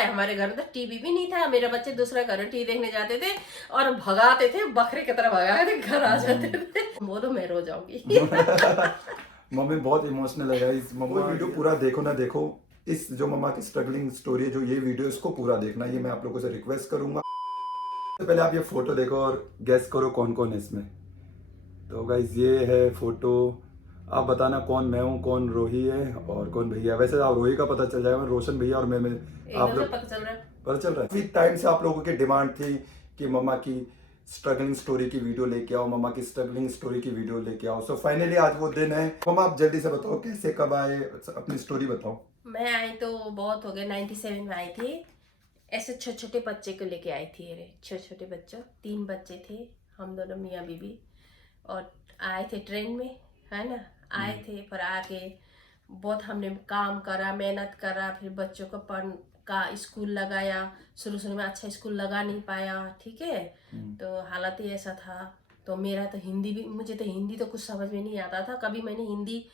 है, हमारे घर में तो टीवी भी नहीं था। मेरे बच्चे दूसरे घर में टीवी देखने जाते थे और भगाते थे, बकरे की तरह भगा के घर आ जाते थे। बोलो मैं रो जाऊंगी। मम्मी बहुत इमोशनल है गाइस। मम्मा वीडियो पूरा देखो ना देखो, इस जो मम्मा की स्ट्रगलिंग स्टोरी है, जो ये वीडियो इसको पूरा देखना, ये मैं आप लोगों से रिक्वेस्ट करूंगा। सबसे पहले आप ये फोटो देखो और गेस करो कौन कौन है इसमें। तो गाइस ये है फोटो, आप बताना कौन मैं हूँ, कौन रोही है और कौन भैया। वैसे आप रोही का पता चल जाएगा, रोशन भैया और मैं आप एकदम से लोग पता चल रहा है। पता चल रहा है। काफी टाइम से आप लोगों की डिमांड थी कि मम्मा की स्ट्रगलिंग स्टोरी की वीडियो लेके आओ, मम्मा की स्ट्रगलिंग स्टोरी की वीडियो लेके आओ। सो फाइनली आज वो दिन है। मम्मा आप जल्दी से बताओ कैसे कब आए, अपनी स्टोरी बताओ। मैं आई तो बहुत हो गया, 97 में आई थी। ऐसे छोटे छोटे बच्चे को लेके आई थी। अरे छोटे छोटे बच्चों, 3 बच्चे थे, हम दोनों मियाँ बीवी। और आए थे ट्रेन में, है ना। आए थे, पर आके बहुत हमने काम करा, मेहनत करा, फिर बच्चों को पढ़ का स्कूल लगाया। शुरू शुरू में अच्छा स्कूल लगा नहीं पाया, ठीक है। तो हालत ही ऐसा था। तो मेरा तो हिंदी भी, मुझे तो हिंदी तो कुछ समझ में नहीं आता था। कभी मैंने हिंदी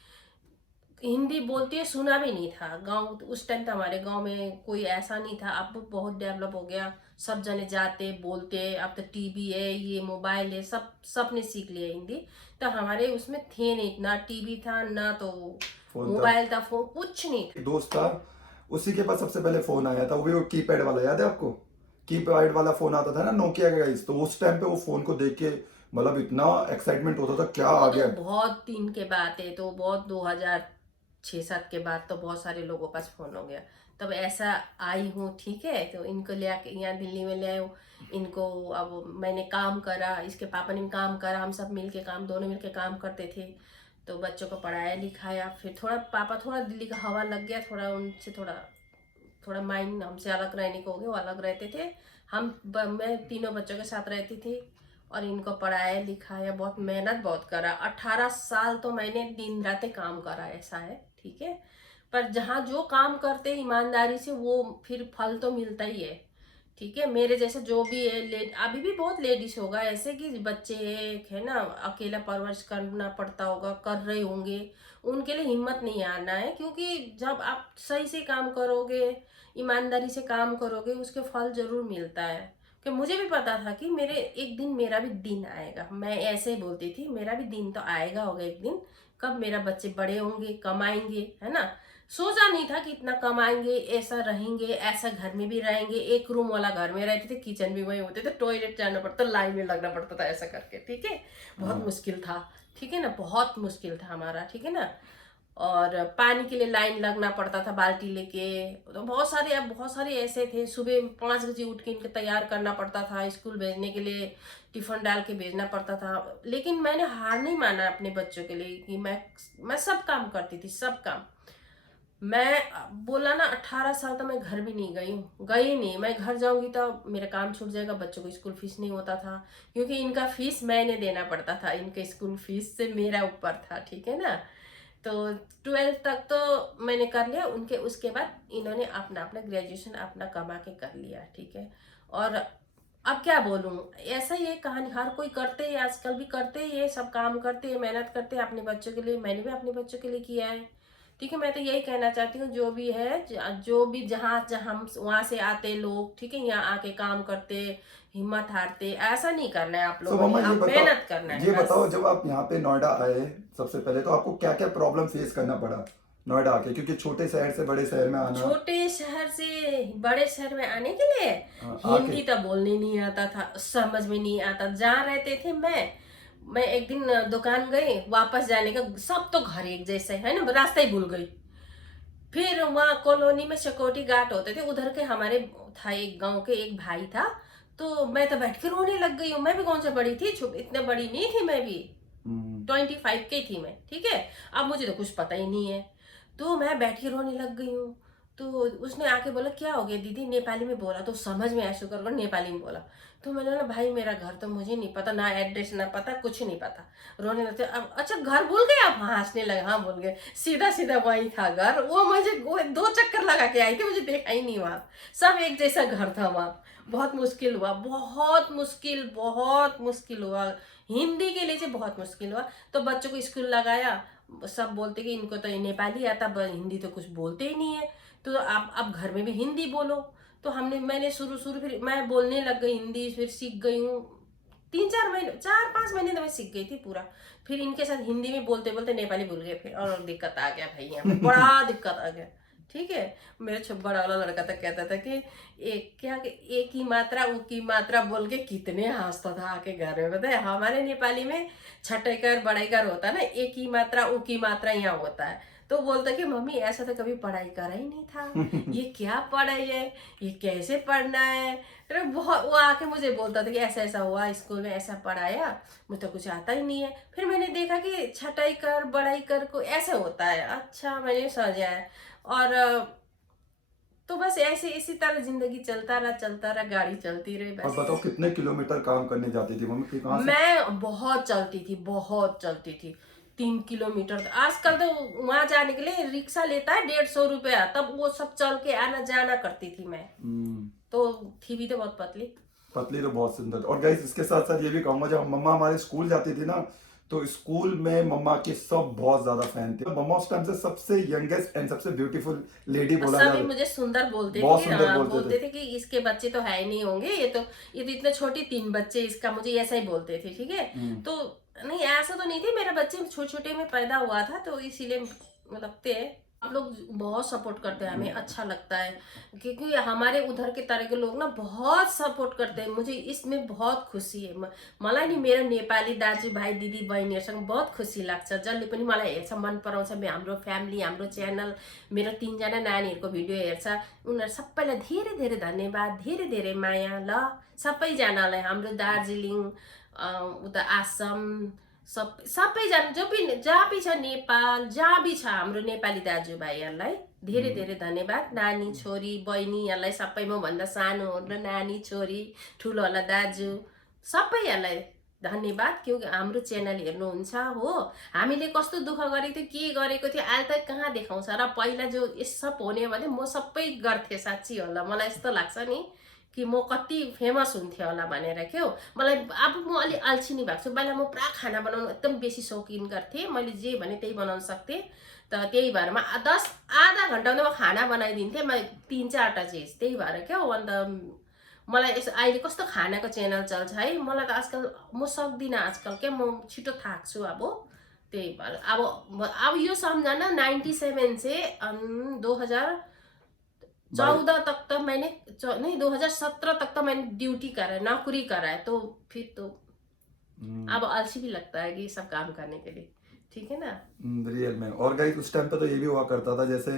हिंदी बोलते सुना भी नहीं था। गांव उस टाइम तो हमारे गांव में कोई ऐसा नहीं था। अब बहुत डेवलप हो गया, सब जने जाते बोलते। अब तो टीवी है, ये मोबाइल है, सब सबने सीख लिया हिंदी। तो हमारे उसमें थे नहीं, ना टीवी था ना तो फोन था, मोबाइल था, फोन कुछ नहीं था। एक दोस्त था, उसी के पास सबसे पहले फोन आया था, वो भी वो कीपैड वाला, याद है आपको? कीपैड वाला फोन आता था ना नोकिया का गाइस। तो उस टाइम पे वो फोन को देख के मतलब इतना एक्साइटमेंट होता था, क्या वो आ तो गया। बहुत दिन के बाद है, तो बहुत 2006-07 के बाद तो बहुत सारे लोगों के पास फोन हो गया। तब ऐसा आई हूँ, ठीक है। तो इनको ले आके यहाँ दिल्ली में ले आए हूँ इनको। अब मैंने काम करा, इसके पापा ने भी काम करा, हम सब मिलके काम, दोनों मिलके काम करते थे। तो बच्चों को पढ़ाया लिखाया, फिर थोड़ा पापा थोड़ा दिल्ली का हवा लग गया, थोड़ा उनसे थोड़ा थोड़ा माइंड हमसे अलग रहने को हो गया। वो अलग रहते थे, मैं तीनों बच्चों के साथ रहती थी। और इनको पढ़ाया लिखाया, बहुत मेहनत बहुत करा। 18 साल तो मैंने दिन रात काम करा, ऐसा है, ठीक है। पर जहाँ जो काम करते ईमानदारी से, वो फिर फल तो मिलता ही है, ठीक है। मेरे जैसे जो भी है, अभी भी बहुत लेडीज होगा ऐसे कि बच्चे है ना, अकेला परवरिश करना पड़ता होगा, कर रहे होंगे। उनके लिए हिम्मत नहीं आना है, क्योंकि जब आप सही से काम करोगे, ईमानदारी से काम करोगे, उसके फल जरूर मिलता है। कि मुझे भी पता था कि मेरे एक दिन, मेरा भी दिन आएगा। मैं ऐसे ही बोलती थी, मेरा भी दिन तो आएगा होगा एक दिन, कब मेरा बच्चे बड़े होंगे, कमाएंगे, है ना। सोचा नहीं था कि इतना कमाएंगे, ऐसा रहेंगे, ऐसा घर में भी रहेंगे। एक रूम वाला घर में रहते थे, किचन भी वही होते थे, टॉयलेट जाना पड़ता, लाइन में लगना पड़ता था, ऐसा करके, ठीक है। बहुत हाँ। मुश्किल था, ठीक है ना, बहुत मुश्किल था हमारा, ठीक है ना। और पानी के लिए लाइन लगना पड़ता था बाल्टी लेके। तो बहुत सारे ऐसे थे। सुबह 5 बजे उठ के इनको तैयार करना पड़ता था, स्कूल भेजने के लिए टिफिन डाल के भेजना पड़ता था। लेकिन मैंने हार नहीं माना अपने बच्चों के लिए, कि मैं सब काम करती थी, सब काम। मैं बोला ना, 18 साल तो मैं घर भी नहीं गई हूँ, गई नहीं। मैं घर जाऊंगी तो मेरा काम छूट जाएगा, बच्चों को स्कूल फीस नहीं होता था, क्योंकि इनका फीस मैंने देना पड़ता था। इनके स्कूल फीस से मेरा ऊपर था, ठीक है ना। तो 12th तक तो मैंने कर लिया उनके। उसके बाद इन्होंने अपना अपना ग्रेजुएशन अपना कमा के कर लिया, ठीक है। और अब क्या बोलूं, ऐसा ही है कहानी। हर कोई करते हैं, आजकल भी करते हैं, ये सब काम करते हैं, मेहनत करते हैं अपने बच्चों के लिए। मैंने भी अपने बच्चों के लिए किया है, ठीक है। मैं तो यही कहना चाहती हूँ, जो भी है, जो भी जहाँ जहाँ हम वहां से आते लोग, ठीक है, यहाँ आके काम करते, हिम्मत हारते, ऐसा नहीं करना है आप सो लोगों ने। मम्मा आप मेहनत करना है ये बस। बताओ, जब आप यहाँ पे नोएडा आए सबसे पहले, तो आपको क्या क्या प्रॉब्लम फेस करना पड़ा नोएडा आके, क्योंकि छोटे शहर से बड़े शहर में आना। छोटे शहर से बड़े शहर में आने के लिए आके हिंदी तो बोलने नहीं आता था, समझ में नहीं आता। जहाँ रहते थे, मैं एक दिन दुकान गई, वापस जाने का, सब तो घर एक जैसे है ना, रास्ता ही भूल गई। फिर वहाँ कॉलोनी में सिक्योरिटी गार्ड होते थे, उधर के हमारे था, एक गांव के एक भाई था। तो मैं तो बैठ के रोने लग गई हूँ। मैं भी कौन सा बड़ी थी, इतने बड़ी नहीं थी मैं भी, 25 की थी मैं, ठीक है। अब मुझे तो कुछ पता ही नहीं है। तो मैं बैठ के रोने लग गई हूँ। तो उसने आके बोला, क्या हो गया दीदी, नेपाली में बोला। तो समझ में आया, शुक्र कर नेपाली में बोला। तो मैंने बोला, भाई मेरा घर तो मुझे नहीं पता, ना एड्रेस ना पता, कुछ नहीं पता। रोने लगते, अब अच्छा घर भूल गए आप? हाँ, हंसने लगे, हाँ भूल गए, सीधा सीधा वही था घर। वो मुझे 2 चक्कर लगा के आई थी, मुझे देखा ही नहीं वहां। सब एक जैसा घर था वहाँ। बहुत मुश्किल हुआ, बहुत मुश्किल, बहुत मुश्किल हुआ। हिंदी के लिए से बहुत मुश्किल हुआ। तो बच्चों को स्कूल लगाया, सब बोलते कि इनको तो नेपाली आता, हिंदी तो कुछ बोलते ही नहीं है। तो आप अब घर में भी हिंदी बोलो। तो मैंने शुरू शुरू फिर मैं बोलने लग गई हिंदी, फिर सीख गई हूँ। 4-5 महीने तो मैं सीख गई थी पूरा। फिर इनके साथ हिंदी में बोलते बोलते नेपाली भूल गए फिर, और दिक्कत आ गया भाई, यहाँ पे बड़ा दिक्कत आ गया। ठीक है, मेरा बड़ा वाला लड़का तक कहता था कि एक ही मात्रा उ की मात्रा बोल के कितने हंसता था आके घर में। पता है हमारे नेपाली में छठेकर बड़ाईकर होता है ना, एक ही मात्रा उ की मात्रा यहाँ होता है। तो बोलता कि मम्मी ऐसा तो कभी पढ़ाई करा ही नहीं था, ये क्या पढ़ाई है, ये कैसे पढ़ना है। तो बहुत वो आके मुझे बोलता था कि ऐसा ऐसा हुआ स्कूल में, ऐसा पढ़ाया, मुझे तो कुछ आता ही नहीं है। फिर मैंने देखा कि छटाई कर बड़ाई कर को ऐसे होता है, अच्छा मैंने समझा है। और तो बस ऐसे इसी तरह जिंदगी चलता रहा, गाड़ी चलती रही और बस। बताओ कितने किलोमीटर काम करने जाती थी मम्मी, कहाँ से? मैं बहुत चलती थी 3 किलोमीटर। तो आजकल तो वहां जाने के लिए रिक्शा लेता है 150 रुपया, तब वो सब चल के आना जाना करती थी मैं। तो थी भी तो बहुत पतली। पतली तो बहुत सुंदर। और गाइस इसके साथ साथ ये भी कहूंगा, जब मम्मा हमारे स्कूल जाती थी ना, तो स्कूल में मम्मा के सब बहुत ज्यादा फैन थे। मम्मा उस टाइम से सबसे यंगेस्ट एंड सबसे ब्यूटीफुल लेडी बोला सभी जाता, मुझे सुंदर बोलते बहुत थे कि सुंदर बोलते थे कि इसके बच्चे तो है ही नहीं होंगे, ये तो इतने छोटी 3 बच्चे इसका, मुझे ऐसा ही बोलते थे। ठीक है, तो नहीं ऐसा तो नहीं थी, मेरा बच्चे छोटे छोटे में पैदा हुआ था तो इसीलिए लगते हैं। आप लोग बहुत सपोर्ट करते हैं, हमें अच्छा लगता है क्योंकि हमारे उधर के तरह के लोग ना बहुत सपोर्ट करते हैं। मुझे इसमें बहुत खुसी है। मलाई नि मेरो नेपाली दाजुभाइ दिदी बहिनीहरूसँग बहुत खुसी लाग्छ, जसले पनि मलाई हेर्छ मन पराउँछ। हाम्रो फ्यामिली, हाम्रो च्यानल, मेरो 3जना नानीहरूको भिडियो हेर्छ, उनीहरू सबैलाई धेरै धेरै धन्यवाद, धेरै धेरै माया। ल सबैजनालाई, हाम्रो दार्जिलिङ उता आसाम सबैजना जहाँ भी छ नेपाल, जहाँ भी छ हाम्रो नेपाली दाजुभाइहरूलाई धेरै धेरै धन्यवाद। नानी छोरी बहिनीहरूलाई सबै, म भन्दा सानोहरूलाई नानी छोरी, ठुलोहरूलाई दाजु, सबैहरूलाई धन्यवाद। क्योंकि हाम्रो च्यानल हेर्नुहुन्छ हो। हामीले कस्तो दुःख गरेको थियो, के गरेको थियो, अहिले त कहाँ देखाउँछ र। पहिला जो यस सब हुने भने म सबै गर्थेँ, साँच्ची होला। मलाई यस्तो लाग्छ नि कि म कति फेमस हुन्थ्यो होला भनेर के हो। मलाई अब म अलि अल्छिनी भएको छु। पहिला म पुरा खाना बनाउनु एकदम बेसी शौकिन गर्थेँ, मैले जे भने त्यही बनाउन सक्थेँ। त त्यही भएर म आधा घन्टामा म खाना बनाइदिन्थेँ, म 3-4टा चिज। त्यही भएर क्या हो। अन्त मलाई यसो अहिले कस्तो खानाको च्यानल चल्छ है, मलाई त आजकल म सक्दिनँ आजकल क्या, म छिटो थाक्छु अब। त्यही भएर अब यो सम्झना 97 से 2014 तक तो मैंने नहीं 2017 तक तो मैंने ड्यूटी करा, नौकरी करा है। तो फिर तो अब आलसी भी लगता है कि ये सब काम करने के लिए। ठीक है ना। रियल में। और गाइस उस टाइम पे तो ये भी हुआ करता था, जैसे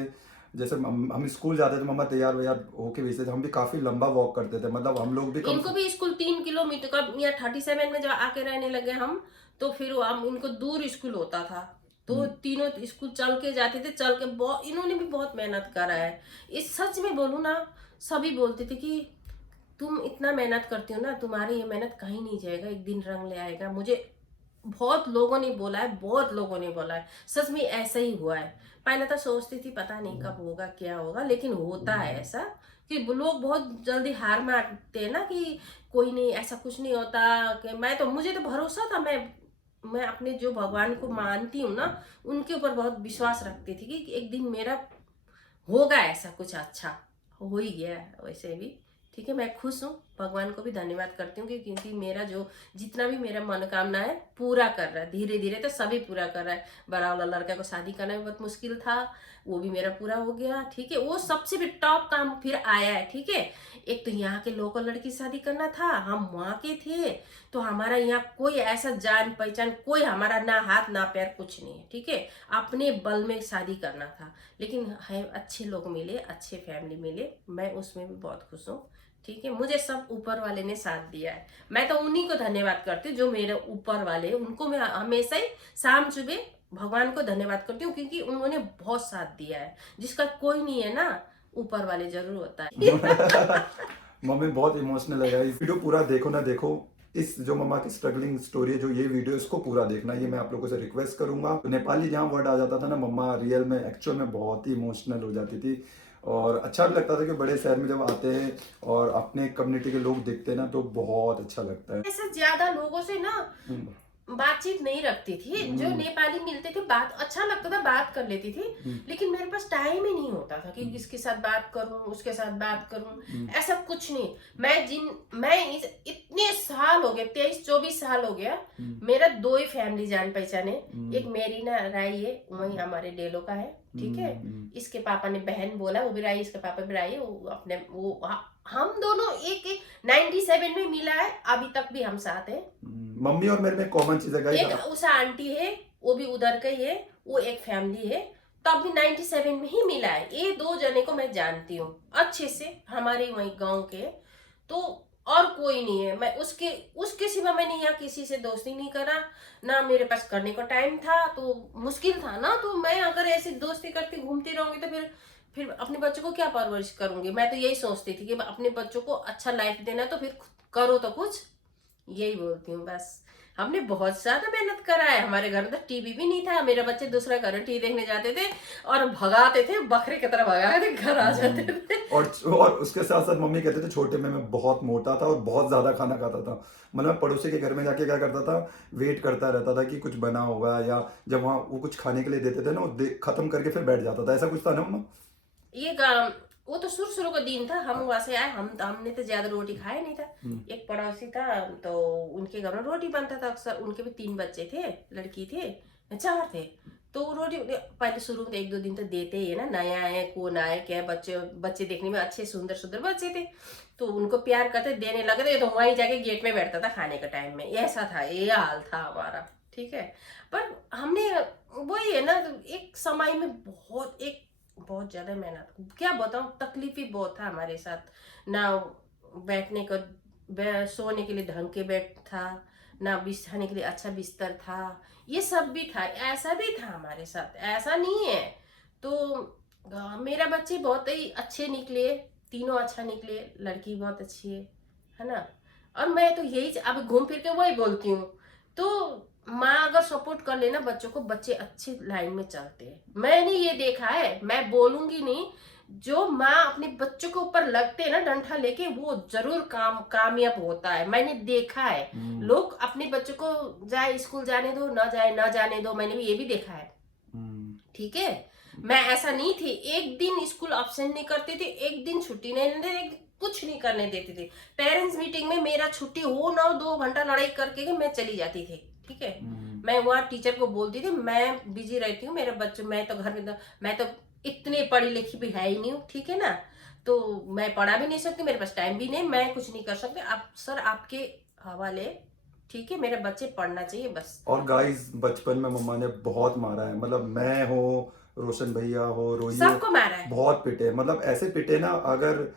जैसे हम स्कूल जाते थे, मम्मा तैयार वैयार होके भेजते थे, हम भी काफी लंबा वॉक करते थे। मतलब हम लोग भी इनको भी स्कूल 3 किलोमीटर का, या 37 में जब आके रहने लगे हम, तो फिर हम इनको दूर स्कूल होता था, तो तीनों स्कूल चल के जाते थे। चल के इन्होंने भी बहुत मेहनत करा है। इस सच में बोलूं ना, सभी बोलते थे कि तुम इतना मेहनत करती हो ना, तुम्हारी ये मेहनत कहीं नहीं जाएगा, एक दिन रंग ले आएगा। मुझे बहुत लोगों ने बोला है, बहुत लोगों ने बोला है, सच में ऐसा ही हुआ है। पहले तो सोचती थी पता नहीं कब होगा क्या होगा, लेकिन होता है ऐसा कि लोग बहुत जल्दी हार मारते हैं ना कि कोई नहीं, ऐसा कुछ नहीं होता। कि मुझे तो भरोसा था, मैं अपने जो भगवान को मानती हूँ ना, उनके ऊपर बहुत विश्वास रखती थी कि एक दिन मेरा होगा ऐसा कुछ अच्छा। हो ही गया वैसे भी। ठीक है, मैं खुश हूँ, भगवान को भी धन्यवाद करती हूँ क्योंकि मेरा जो जितना भी मेरा मनोकामना है पूरा कर रहा है। धीरे धीरे तो सभी पूरा कर रहा है। बड़ा वाला लड़का को शादी करना भी बहुत मुश्किल था, वो भी मेरा पूरा हो गया। ठीक है, वो सबसे भी टॉप काम फिर आया है। ठीक है, एक तो यहाँ के लोकल लड़की शादी करना था, हम वहाँ के थे, तो हमारा यहाँ कोई ऐसा जान पहचान, कोई हमारा ना हाथ ना पैर कुछ नहीं है। ठीक है, अपने बल में शादी करना था, लेकिन है अच्छे लोग मिले, अच्छे फैमिली मिले, मैं उसमें भी बहुत खुश हूँ। ठीक है, मुझे सब ऊपर वाले ने साथ दिया है। मैं तो उन्हीं को धन्यवाद करती हूँ जो मेरे ऊपर वाले, उनको मैं हमेशा ही शाम सुबह भगवान को धन्यवाद करती हूँ क्योंकि उन्होंने बहुत साथ दिया है। जिसका कोई नहीं है ना, ऊपर वाले जरूर होता है। मम्मी बहुत इमोशनल है गाइस। वीडियो पूरा देखो ना देखो, इस जो मम्मा की स्ट्रगलिंग स्टोरी है, जो ये वीडियो, इसको पूरा देखना, ये मैं आप लोगों से रिक्वेस्ट करूंगा। तो नेपाली जहाँ वर्ड आ जाता था ना, मम्मा रियल में एक्चुअल में बहुत ही इमोशनल हो जाती थी। और अच्छा भी लगता था कि बड़े शहर में जब आते हैं और अपने कम्युनिटी के लोग दिखते हैं ना, तो बहुत अच्छा लगता है। ऐसे ज्यादा लोगों से ना बातचीत नहीं रखती थी। जो नेपाली मिलते थे बात अच्छा लगता था, बात कर लेती थी, लेकिन मेरे पास टाइम ही नहीं होता था कि किसके साथ बात करूं, उसके साथ बात करूं, ऐसा कुछ नहीं। इतने साल हो गए, 23-24 साल हो गया, मेरा 2 ही फैमिली जान पहचाने। एक मेरीना राय है, वही हमारे डेलो का है, ठीक है। इसके पापा ने बहन बोला, वो भी राय, इसके पापा भी राय है, वो अपने वो हम दोनों एक 97 में मिला है, अभी तक भी हम साथ हैं। मम्मी और मेरे में कॉमन चीज है गाइस। एक उषा आंटी है, वो भी उधर का ही है, वो एक फैमिली है, तब भी 97 में ही मिला है। ये 2 जने को मैं जानती हूँ अच्छे से, हमारे वही गांव के। तो और कोई नहीं है। मैं उसके सिवा मैंने यहाँ किसी से दोस्ती नहीं करा, ना मेरे पास करने का टाइम था, तो मुश्किल था ना। तो मैं अगर ऐसी दोस्ती करती घूमती रहूंगी तो फिर अपने बच्चों को क्या परवरिश करूंगी। मैं तो यही सोचती थी कि अपने बच्चों को अच्छा लाइफ देना, तो फिर करो तो कुछ, यही बोलती हूँ बस। हमने बहुत ज्यादा मेहनत करा है। हमारे घर में तो टीवी भी नहीं था, मेरे बच्चे दूसरा घर टीवी देखने जाते थे और भगाते थे, बकरे की तरह भगाते थे, घर आ जाते थे। और उसके साथ साथ मम्मी कहते थे छोटे में मैं बहुत मोटा था और बहुत ज्यादा खाना खाता था। मतलब पड़ोसी के घर में जाके क्या करता था, वेट करता रहता था कि कुछ बना होगा, या जब वहाँ वो कुछ खाने के लिए देते थे ना, वो खत्म करके फिर बैठ जाता था। ऐसा कुछ था ना मम्मा? ये वो तो शुरू का दिन था। हम वहां से आए, हमने तो ज्यादा रोटी खाया नहीं था। एक पड़ोसी था, तो उनके घर में रोटी बनता था अक्सर। उनके भी 3 बच्चे थे, लड़की थे, 4 थे। तो रोटी पहले शुरू में 1-2 दिन तो देते ही है ना, नया है, कौन आए क्या, बच्चे देखने में अच्छे सुंदर सुंदर बच्चे थे, तो उनको प्यार करते, देने लगे थे। तो वहीं जाके गेट में बैठता था खाने के टाइम में। ऐसा था, ये हाल था हमारा, ठीक है। पर हमने वही है ना, एक समय में बहुत ज्यादा मेहनत, क्या बताऊं, तकलीफ भी बहुत था हमारे साथ ना। बैठने को, सोने के लिए ढंग के बेड था ना, बिछाने के लिए अच्छा बिस्तर था, ये सब भी था, ऐसा भी था हमारे साथ, ऐसा नहीं है। तो मेरा बच्चे बहुत ही अच्छे निकले, तीनों अच्छा निकले, लड़की बहुत अच्छी है ना। और मैं तो यही अब घूम फिर के वही बोलती हूँ। तो माँ अगर सपोर्ट कर लेना बच्चों को, बच्चे अच्छी लाइन में चलते हैं। मैंने ये देखा है, मैं बोलूंगी नहीं, जो माँ अपने बच्चों के ऊपर लगते हैं ना डंठा लेके, वो जरूर कामयाब होता है। मैंने देखा है, लोग अपने बच्चों को जाए स्कूल जाने दो, ना जाए ना जाने दो, मैंने भी ये भी देखा है, ठीक है। मैं ऐसा नहीं थी, एक दिन स्कूल अब्सेंट नहीं करती थी, एक दिन छुट्टी नहीं देती, कुछ नहीं करने देती थी। पेरेंट्स मीटिंग में मेरा छुट्टी हो ना हो, 2 घंटा लड़ाई करके मैं चली जाती थी, ठीक है। मैं वहाँ टीचर को बोलती थी मैं बिजी रहती हूँ, मेरे बच्चे, मैं तो घर में, मैं तो इतनी पढ़ी लिखी भी है ही नहीं हूँ, ठीक है ना। तो मैं पढ़ा भी नहीं सकती, मेरे पास टाइम भी नहीं, मैं कुछ नहीं कर सकती। आप सर आपके हवाले, ठीक है, मेरे बच्चे पढ़ना चाहिए बस। और गाइस बचपन में मम्मा ने बहुत मारा है। मतलब मैं हो, रोशन भैया हो, रोही हो, सबको मारा है। बहुत पिटे। मतलब ऐसे पिटे ना, अगर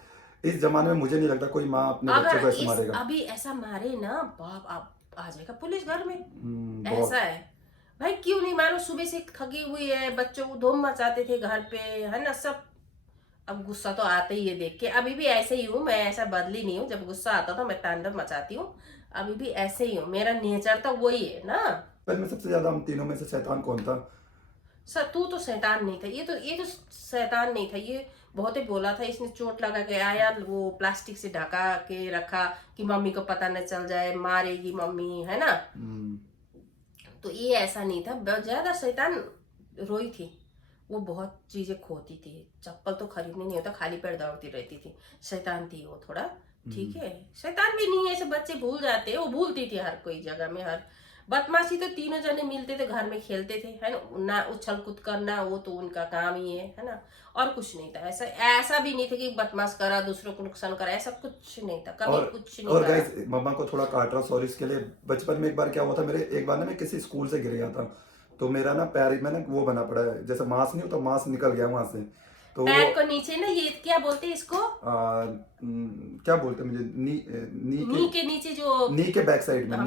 इस जमाने में मुझे नहीं लगता कोई माँ अपने बच्चों को अगर ऐसे मारेगा। अभी ऐसा मारे ना, बाप आप आ जाएगा पुलिस घर में, बहुत। ऐसा है। भाई क्यों नहीं मारो, सुबह से थकी हुई है, बच्चों को धूम मचाते थे घर पे, है ना सब। अब गुस्सा तो आता ही है देख के, अभी भी ऐसे ही हूँ मैं, ऐसा बदली नहीं हूँ। जब गुस्सा आता था मैं तांडव मचाती हूँ, अभी भी ऐसे ही हूँ, मेरा नेचर तो वही है ना। पर में सबसे ज्यादा हम तीनों में से शैतान कौन था? सर तू तो शैतान नहीं था, ये तो शैतान नहीं था, ये बहुत ही बोला था। इसने चोट लगा के आया, वो प्लास्टिक से ढका के रखा कि मम्मी को पता न चल जाए, मारेगी मम्मी, है ना। तो ये ऐसा नहीं था। बहुत ज्यादा शैतान रोई थी, वो बहुत चीजें खोती थी, चप्पल तो खरीदने नहीं होता, खाली पैर दौड़ती रहती थी, शैतान थी वो थोड़ा, ठीक है। शैतान भी नहीं है, ऐसे बच्चे भूल जाते हैं, वो भूलती थी हर कोई जगह में, हर बदमाशी तो तीनों जने मिलते थे घर में, खेलते थे, है ना उछल कूद करना, वो तो उनका काम ही है ना। और कुछ नहीं था। ऐसा ऐसा भी नहीं था कि बदमाश करा, दूसरों को नुकसान करा, ऐसा कुछ नहीं था, कभी कुछ नहीं और करा। गाइस मम्मा को थोड़ा काट रहा, सॉरी इसके लिए। बचपन में एक बार क्या हुआ था मेरे, एक बार ना मैं किसी स्कूल से गिर गया था, तो मेरा ना पैर में ना वो बना पड़ा है, जैसे मांस नहीं होता, मांस निकल गया वहां से। तो पैर को नीचे ना, ये क्या बोलते हैं इसको, क्या बोलते हैं मुझे, नी के नीचे जो, नी के बैक साइड में,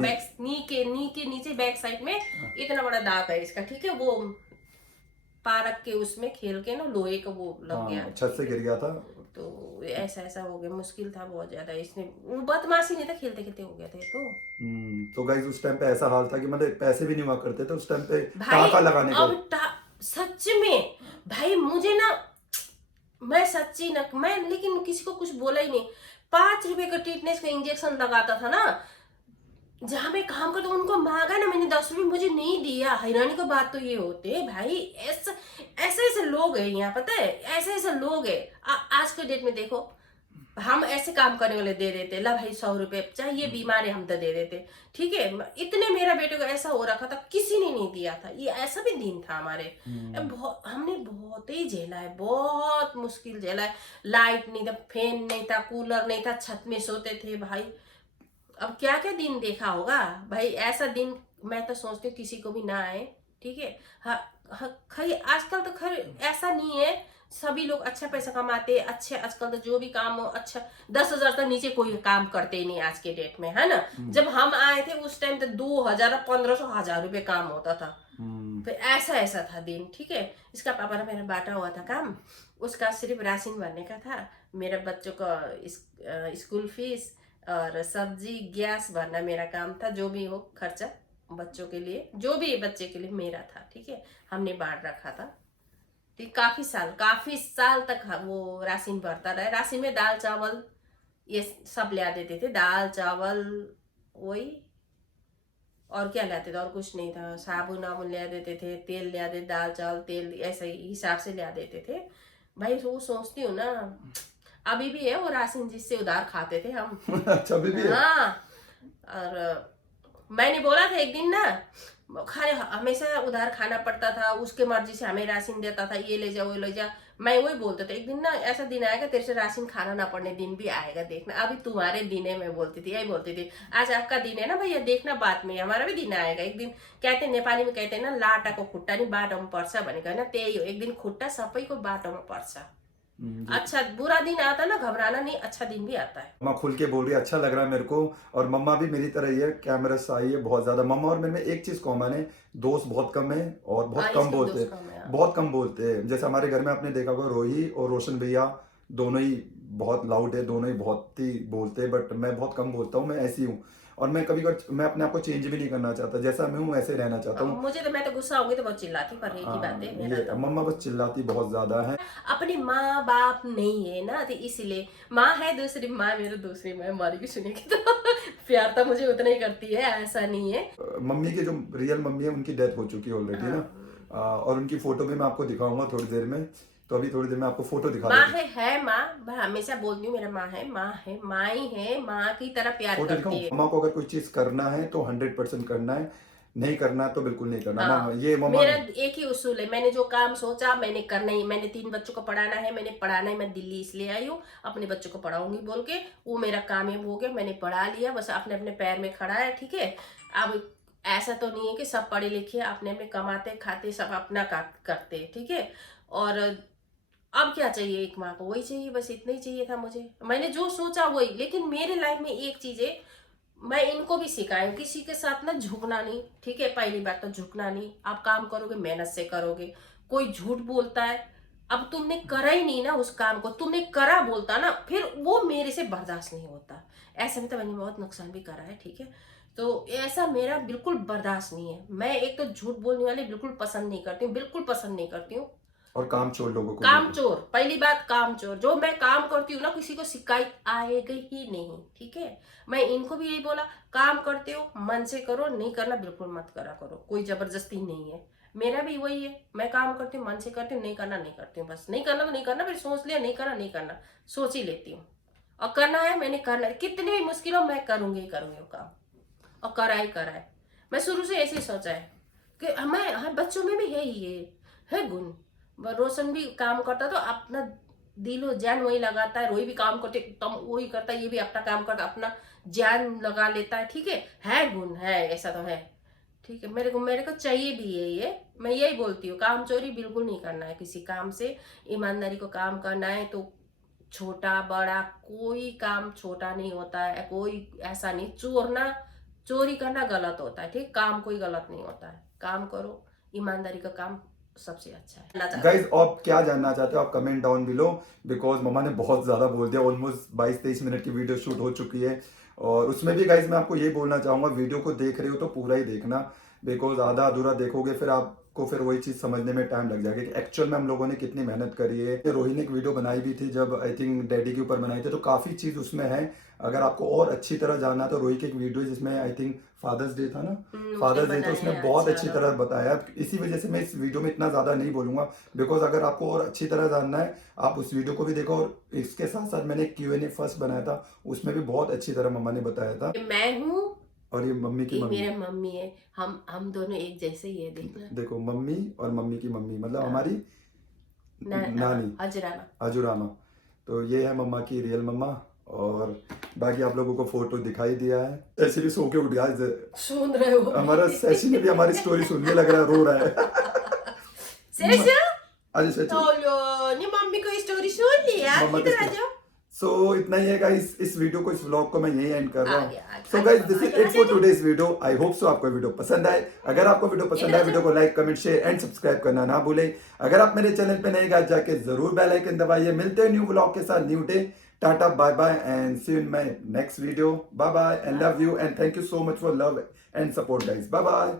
नी के नीचे बैक साइड में इतना बड़ा दाग है इसका, ठीक है। वो पार्क के उसमें खेल के ना लोहे का वो लग गया, छत से गिर गया था। तो ऐसा ऐसा हो गया, मुश्किल था बहुत ज्यादा। इसने बदमाशी नहीं था, खेलते खेलते हो गया था ये तो गाइस उस टाइम पे ऐसा हाल था कि मतलब पैसे भी नहीं हुआ करते थे उस टाइम पे भाई। टाका लगाने को। अब सच में भाई, मुझे ना, मैं सच्ची ना, मैं लेकिन किसी को कुछ बोला ही नहीं। 5 रुपए का टीटनेस का इंजेक्शन लगाता था ना, जहाँ मैं काम करता हूँ उनको मांगा ना मैंने 10 रुपये, मुझे नहीं दिया। हैरानी की बात तो ये होते है भाई, ऐसे ऐसे ऐसे लोग हैं यहाँ, पता है, ऐसे ऐसे लोग हैं। आज के डेट में देखो, हम ऐसे काम करने वाले दे देते, ला भाई 100 रुपये, चाहे ये बीमार है हम तो दे देते, ठीक है। इतने मेरा बेटे को ऐसा हो रखा था, किसी ने नहीं दिया था, ये ऐसा भी दिन था हमारे। हमने बहुत ही झेला है, बहुत मुश्किल झेला है। लाइट नहीं था, फैन नहीं था, कूलर नहीं था, छत में सोते थे भाई। अब क्या क्या दिन देखा होगा भाई, ऐसा दिन मैं तो सोचती हूँ किसी को भी ना आए, ठीक है। खैर आजकल तो खैर ऐसा नहीं है, सभी लोग अच्छा पैसा कमाते, अच्छे आजकल तो जो भी काम हो अच्छा, 10,000 तक नीचे कोई काम करते ही नहीं आज के डेट में, है ना। जब हम आए थे उस टाइम तो 2,000 1500 1000 रुपये काम होता था। तो ऐसा ऐसा था दिन, ठीक है। इसका पापा ने मेरा बांटा हुआ था काम, उसका सिर्फ राशन भरने का था, मेरा बच्चों का स्कूल फीस और सब्जी गैस भरना मेरा काम था, जो भी हो खर्चा बच्चों के लिए, जो भी बच्चे के लिए मेरा था, ठीक है। हमने बांट रखा था, ठीक। काफी साल तक वो राशन भरता रहा। राशन में दाल चावल ये सब ले देते थे, दाल चावल वही, और क्या लाते थे, और कुछ नहीं था। साबुन वाबुन ले देते थे, तेल ले देते, दाल चावल तेल ऐसे ही हिसाब से ले देते थे भाई। वो सोचती हूँ ना, अभी भी है वो राशन जिससे उधार खाते थे हम। अच्छा अभी भी है? हाँ, और मैंने बोला था एक दिन ना, खाली हमेशा उधार खाना पड़ता था, उसके मर्जी से हमें राशन देता था, ये ले जा वो ले जा। मैं वही बोलता था, एक दिन ना ऐसा दिन आएगा तेरे से राशन खाना ना पड़ने दिन भी आएगा, देखना अभी तुम्हारे दिन है। मैं बोलती थी, यही बोलती थी, आज आपका दिन है ना भैया, देखना बाद में हमारा भी दिन आएगा एक दिन। कहते नेपाली में कहते हैं ना, लाटा को खुट्टा नहीं बाटोमा पर्छ भनेको होइन, त्यही हो, एक दिन खुट्टा सबैको बाटोमा पर्छ। अच्छा बुरा दिन आता ना, घबराना नहीं, अच्छा दिन भी आता है। मम्मा खुल के बोल रही है, अच्छा लग रहा है मेरे को। और मम्मा भी मेरी तरह ही है, कैमरा शाई है बहुत ज्यादा। मम्मा और मेरे में एक चीज कॉमन है, दोस्त बहुत कम है और बहुत कम इसके बोलते दोस्त कम है, हैं, हाँ। बहुत कम बोलते हैं। जैसे हमारे घर में आपने देखा होगा, रोही और रोशन भैया दोनों ही बहुत लाउड है, दोनों ही बहुत ही बोलते हैं, बट मैं बहुत कम बोलता हूँ, मैं ऐसी हूँ। और मैं कभी कभी मैं अपने आप को चेंज भी नहीं करना चाहता, जैसा मैं हूँ ऐसे रहना चाहता हूँ। मुझे तो, मैं तो गुस्सा होंगी तो बहुत चिल्लाती, पर एक ही बात है मेरा ये तो, मम्मा बस चिल्लाती बहुत ज्यादा है। अपने माँ बाप नहीं है ना, तो इसलिए माँ है दूसरी माँ, मेरी दूसरी माँ मरेगी सुनेगी तो प्यार तो मुझे उतना ही करती है, ऐसा नहीं है। मम्मी की जो रियल मम्मी है उनकी डेथ हो चुकी है ऑलरेडी ना। और उनकी फोटो भी मैं आपको दिखाऊंगा थोड़ी देर में, तो अभी थोड़ी देर में आपको फोटो दिखा माँ देता है माँ, मैं हमेशा बोलती हूँ मेरा माँ है, माँ है, माँ ही है, माँ की तरह प्यार फोटो दिखाऊं। करती है। मम्मा को अगर कोई चीज करना है तो 100% करना है, नहीं करना है तो बिल्कुल नहीं करना। हाँ, मम्मा ये मम्मा मेरा एक ही उसूल है, मैंने जो काम सोचा मैंने करना ही। मैंने 3 बच्चों को पढ़ाना है, मैंने पढ़ाना है, मैं दिल्ली इसलिए आई हूँ, अपने बच्चों को पढ़ाऊंगी बोल के, वो मेरा काम है, हो गया, मैंने पढ़ा लिया, बस अपने अपने पैर में खड़ा है, ठीक है। अब ऐसा तो नहीं है कि सब पढ़े लिखे अपने अपने कमाते खाते सब अपना करते, ठीक है। और अब क्या चाहिए एक माँ को, वही चाहिए, बस इतना ही चाहिए था मुझे, मैंने जो सोचा वही। लेकिन मेरे लाइफ में एक चीज है, मैं इनको भी सिखाई हूँ, किसी के साथ ना झुकना नहीं, ठीक है। पहली बात तो झुकना नहीं, आप काम करोगे मेहनत से करोगे। कोई झूठ बोलता है, अब तुमने करा ही नहीं ना उस काम को, तुमने करा बोलता ना, फिर वो मेरे से बर्दाश्त नहीं होता। ऐसे में तो मैंने बहुत नुकसान भी करा है, ठीक है। तो ऐसा मेरा बिल्कुल बर्दाश्त नहीं है। मैं एक तो झूठ बोलने वाले बिल्कुल पसंद नहीं करती हूँ, बिल्कुल पसंद नहीं करती हूँ। और काम छोड़ लोगों को काम बिल्कुल। चोर, पहली बात काम चोर। जो मैं काम करती हूँ ना, किसी को शिकायत आएगी ही नहीं, ठीक है। मैं इनको भी यही बोला, काम करते हो मन से करो, नहीं करना बिल्कुल मत करा करो, कोई जबरदस्ती नहीं है। मेरा भी वही है, मैं काम करती हूँ मन से करती हूँ, नहीं करना नहीं करती हूँ, बस नहीं करना तो नहीं करना, फिर सोच लिया नहीं करना नहीं करना, सोच ही लेती हूँ। और करना है मैंने करना है, कितनी भी मुश्किल हो मैं करूंगी ही करूंगी वो काम, और करा है। मैं शुरू से ऐसे ही सोचा है कि हमें बच्चों में भी यही है गुण। रोशन भी काम करता तो अपना दिलो जान वही लगाता है, रोही भी काम करते तम वही करता है, ये भी अपना काम करता अपना जान लगा लेता है, ठीक है गुण है, ऐसा तो है, ठीक है। मेरे को चाहिए भी ये मैं यही बोलती हूँ, काम चोरी बिल्कुल नहीं करना है किसी काम से। ईमानदारी को काम करना है तो छोटा बड़ा कोई काम छोटा नहीं होता है, कोई ऐसा नहीं। चोरी करना गलत होता है, ठीक। काम कोई गलत नहीं होता है, काम करो, ईमानदारी का काम सबसे अच्छा है। गाइज आप क्या जानना चाहते हो आप कमेंट डाउन बिलो, बिकॉज मम्मा ने बहुत ज्यादा बोल दिया। ऑलमोस्ट 22-23 मिनट की वीडियो शूट हो चुकी है, और उसमें भी गाइज मैं आपको ये बोलना चाहूंगा, वीडियो को देख रहे हो तो पूरा ही देखना। बिकॉज आधा अधूरा देखोगे फिर आपको फिर वही चीज समझने में टाइम लग जाएगा कि एक्चुअल में हम लोगों ने कितनी मेहनत करी है। रोहित ने एक वीडियो बनाई भी थी जब आई थिंक डैडी के ऊपर बनाई थी, तो काफी चीज उसमें है। अगर आपको और अच्छी तरह जानना है तो रोहित की एक वीडियो है जिसमें आई थिंक फादर्स डे था ना, फादर्स डे, तो उसने बनाया, बहुत अच्छा अच्छी तरह बताया। इसी वजह से मैं इस वीडियो में इतना ज्यादा नहीं बोलूंगा, बिकॉज अगर आपको और अच्छी तरह जानना है आप उस वीडियो को भी देखो। और इसके साथ साथ मैंने Q&A फर्स्ट बनाया था, उसमें भी बहुत अच्छी तरह मम्मा ने बताया था। ये मैं हूँ, और ये मम्मी की ये मम्मी, मेरा मम्मी है, हम दोनों एक जैसे ही है, देखना। देखो मम्मी और मम्मी की मम्मी मतलब हाँ। हमारी नानी हजराना। अजुरामा। तो ये है मम्मा की रियल मम्मा। और बाकी आप लोगों को फोटो दिखाई दिया है। ऐसे भी सो के उठ गया, सुन रहे हो हमारा शशि ने भी हमारी स्टोरी सुनने लग रहा है, रो रहा है। सेशु आज शशि चलो नहीं, मम्मी को स्टोरी सुन लिया, मम्मा इधर आ की जाओ। सो इतना ही है गाइस, इस वीडियो को, इस व्लॉग को मैं यही एंड कर रहा आ हूँ। गया, आ गया, सो आ गाइस गया, दिस आ इज गया, इट फॉर आ गया। Today's video. I hope so आपको वीडियो पसंद आए। अगर आपको वीडियो पसंद आए वीडियो को like comment share and subscribe करना ना भूलें। अगर आप मेरे चैनल पे नए गाइस जाके जरूर बेल आइकन दबाइए। मिलते हैं न्यू व्लॉग के साथ, new day. Tata bye bye and see you in my next video. Bye bye and love you and thank you so much for love and support guys. Bye bye.